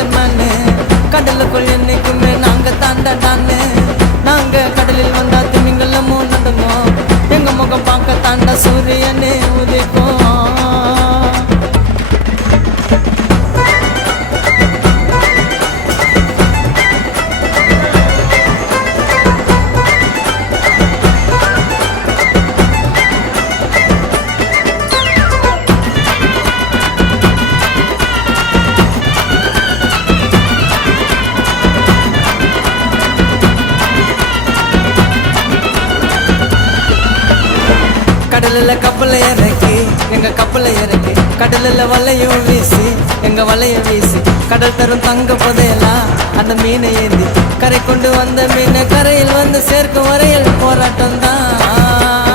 fisherman கடலுக்குள் என்னைக்குமே நாங்க தாண்டாடான்னு நாங்க கடலில் வந்தா திமிங்கலமும் நடுங்கும் எங்க முகம் பார்க்க தாண்டா சூரியனே உதிக்கும் கடலில் கப்பலை இறக்கி எங்க கப்பலை இறக்கி கடலில் வலையும் வீசி எங்க வலைய வீசி கடல் தரும் தங்க புதையலாம் அந்த மீனை ஏந்தி கரை கொண்டு வந்த மீனை கரையில் வந்து சேர்க்கும் வரையில் போராட்டம் தான்